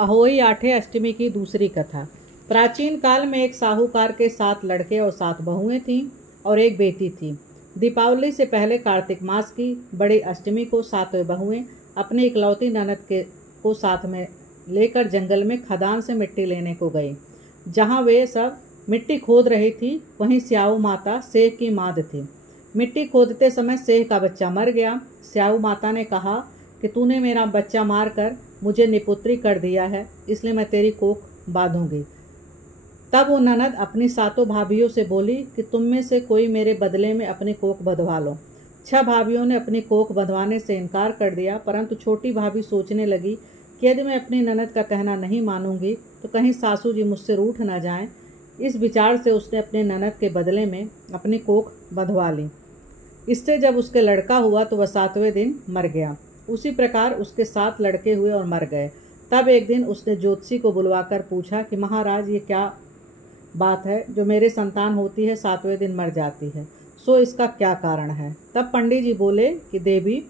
अहोई आठे अष्टमी की दूसरी कथा। प्राचीन काल में एक साहूकार के 7 लड़के और 7 बहुएं थीं और एक बेटी थी। दीपावली से पहले कार्तिक मास की बड़ी अष्टमी को 7 बहुएं अपनी इकलौती ननद को साथ में लेकर जंगल में खदान से मिट्टी लेने को गई। जहाँ वे सब मिट्टी खोद रही थी वहीं स्याऊ माता सेह की माद थी। मिट्टी खोदते समय सेह का बच्चा मर गया। स्याऊ माता ने कहा कि तूने मेरा बच्चा मारकर मुझे निपुत्री कर दिया है, इसलिए मैं तेरी कोख बांधूंगी। तब वो ननद अपनी 7 भाभियों से बोली कि तुम में से कोई मेरे बदले में अपनी कोख बंधवा लो। 6 भाभियों ने अपनी कोख बंधवाने से इनकार कर दिया, परंतु छोटी भाभी सोचने लगी कि यदि मैं अपनी ननद का कहना नहीं मानूंगी तो कहीं सासू जी मुझसे रूठ न जाएं। इस विचार से उसने अपने ननद के बदले में अपनी कोख बंधवा ली। इससे जब उसके लड़का हुआ तो वह 7वें दिन मर गया। उसी प्रकार उसके 7 लड़के हुए और मर गए। तब एक दिन उसने ज्योतिषी को बुलवाकर पूछा कि महाराज, ये क्या बात है जो मेरे संतान होती है 7वें दिन मर जाती है, सो इसका क्या कारण है। तब पंडित जी बोले कि देवी,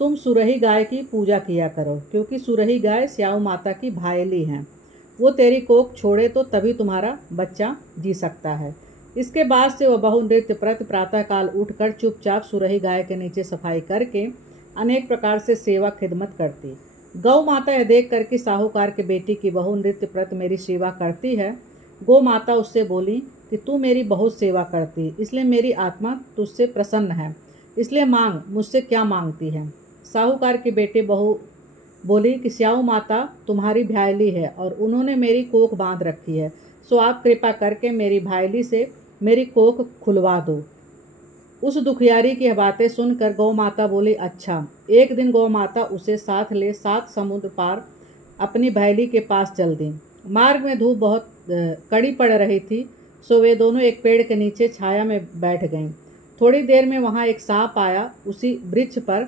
तुम सुरही गाय की पूजा किया करो, क्योंकि सुरही गाय स्याऊ माता की भायली हैं। वो तेरी कोख छोड़े तो तभी तुम्हारा बच्चा जी सकता है। इसके बाद से वह बहु नृत्य प्रत प्रातःकाल उठकर चुपचाप सुरही गाय के नीचे सफाई करके अनेक प्रकार से सेवा खिदमत करती। गौ माता यह देख कर कि साहूकार के बेटी की बहु नृत्य प्रत मेरी सेवा करती है, गौ माता उससे बोली कि तू मेरी बहुत सेवा करती, इसलिए मेरी आत्मा तुझसे प्रसन्न है, इसलिए मांग, मुझसे क्या मांगती है। साहूकार के बेटे बहू बोली कि स्याऊ माता तुम्हारी भायली है और उन्होंने मेरी कोख बांध रखी है, सो आप कृपा करके मेरी भायली से मेरी कोख खुलवा दो। उस दुखियारी की बातें सुनकर गौ माता बोली, अच्छा। एक दिन गौ माता उसे साथ ले 7 समुद्र पार अपनी भायली के पास चल दी। मार्ग में धूप बहुत कड़ी पड़ रही थी, सो वे दोनों एक पेड़ के नीचे छाया में बैठ गईं। थोड़ी देर में वहाँ एक सांप आया। उसी वृक्ष पर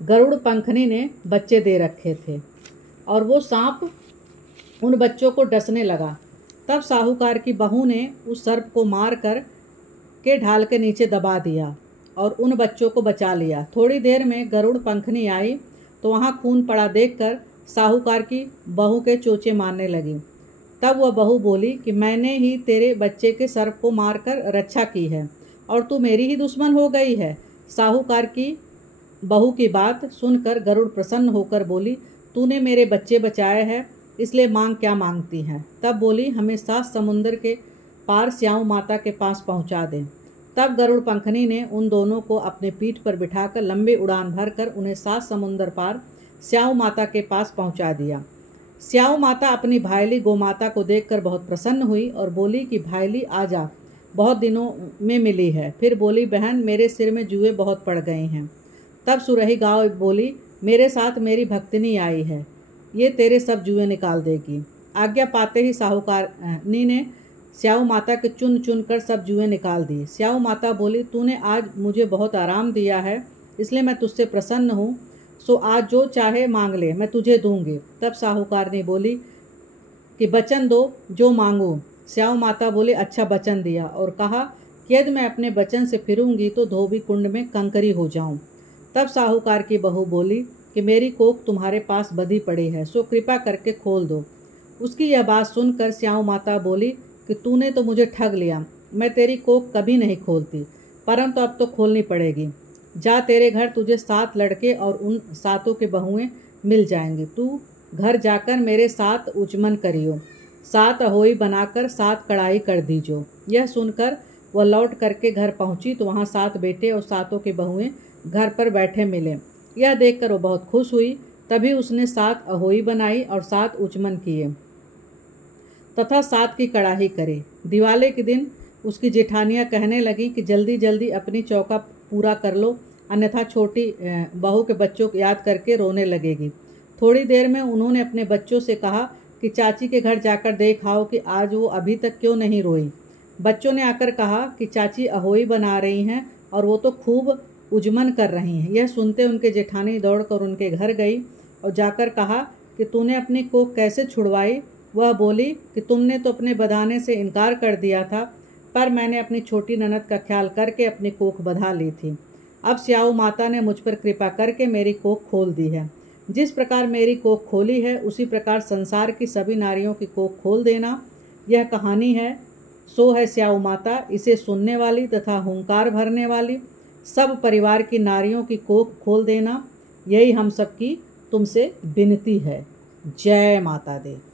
गरुड़ पंखनी ने बच्चे दे रखे थे और वो सांप उन बच्चों को डसने लगा। तब साहूकार की बहू ने उस सर्प को मार कर के ढाल के नीचे दबा दिया और उन बच्चों को बचा लिया। थोड़ी देर में गरुड़ पंखनी आई तो वहाँ खून पड़ा देखकर साहूकार की बहू के चोचे मारने लगी। तब वह बहू बोली कि मैंने ही तेरे बच्चे के सर्प को मारकर रक्षा की है और तू मेरी ही दुश्मन हो गई है। साहूकार की बहू की बात सुनकर गरुड़ प्रसन्न होकर बोली, तूने मेरे बच्चे बचाए हैं, इसलिए मांग, क्या मांगती हैं। तब बोली, हमें 7 समुंदर के पार स्याऊ माता के पास पहुंचा दें। तब गरुड़ पंखनी ने उन दोनों को अपने पीठ पर बिठाकर लंबी उड़ान भरकर उन्हें 7 समुंदर पार स्याऊ माता के पास पहुंचा दिया। स्याऊ माता अपनी भायली गोमाता को देखकर बहुत प्रसन्न हुई और बोली कि भायली आजा, बहुत दिनों में मिली है। फिर बोली, बहन, मेरे सिर में जुए बहुत पड़ गए हैं। तब सुरही गाय बोली, मेरे साथ मेरी भक्तिनी आई है, ये तेरे सब जुए निकाल देगी। आज्ञा पाते ही साहूकारनी ने स्याऊ माता के चुन चुन कर सब जुए निकाल दिए। स्याऊ माता बोली, तूने आज मुझे बहुत आराम दिया है, इसलिए मैं तुझसे प्रसन्न हूँ, सो आज जो चाहे मांग ले, मैं तुझे दूंगी। तब साहूकारनी बोली कि वचन दो, जो मांगो। स्याऊ माता बोली, अच्छा, वचन दिया और कहा कि यदि मैं अपने वचन से फिरूंगी तो धोबी कुंड में कंकरी हो जाऊं। तब साहूकार की बहू बोली कि मेरी कोख तुम्हारे पास बंधी पड़ी है, सो कृपा करके खोल दो। उसकी यह बात सुनकर स्याऊ माता बोली कि तूने तो मुझे ठग लिया, मैं तेरी कोख कभी नहीं खोलती, परंतु अब तो खोलनी पड़ेगी। जा, तेरे घर तुझे 7 लड़के और उन 7 के बहुएं मिल जाएंगी। तू घर जाकर मेरे 7 उचमन करियो, 7 अहोई बनाकर 7 कढ़ाई कर दीजो। यह सुनकर वह लौट करके घर पहुंची तो वहाँ 7 बेटे और 7 के बहुएं घर पर बैठे मिले। यह देखकर वो बहुत खुश हुई। तभी उसने 7 अहोई बनाई और 7 उचमन किए तथा 7 की कड़ाही करी। दिवाली के दिन उसकी जेठानियाँ कहने लगी कि जल्दी जल्दी अपनी चौका पूरा कर लो, अन्यथा छोटी बहू के बच्चों को याद करके रोने लगेगी। थोड़ी देर में उन्होंने अपने बच्चों से कहा कि चाची के घर जाकर देखाओ कि आज वो अभी तक क्यों नहीं रोई। बच्चों ने आकर कहा कि चाची अहोई बना रही हैं और वो तो खूब उजमन कर रही हैं। यह सुनते उनके जेठानी दौड़कर उनके घर गई और जाकर कहा कि तूने अपनी कोख कैसे छुड़वाई। वह बोली कि तुमने तो अपने बधाने से इनकार कर दिया था, पर मैंने अपनी छोटी ननद का ख्याल करके अपनी कोख बधा ली थी। अब स्याऊ माता ने मुझ पर कृपा करके मेरी कोख खोल दी है। जिस प्रकार मेरी कोख खोली है उसी प्रकार संसार की सभी नारियों की कोख खोल देना। यह कहानी है, सो है स्याऊ माता, इसे सुनने वाली तथा हुंकार भरने वाली सब परिवार की नारियों की कोख खोल देना। यही हम सबकी तुमसे विनती है। जय माता दी।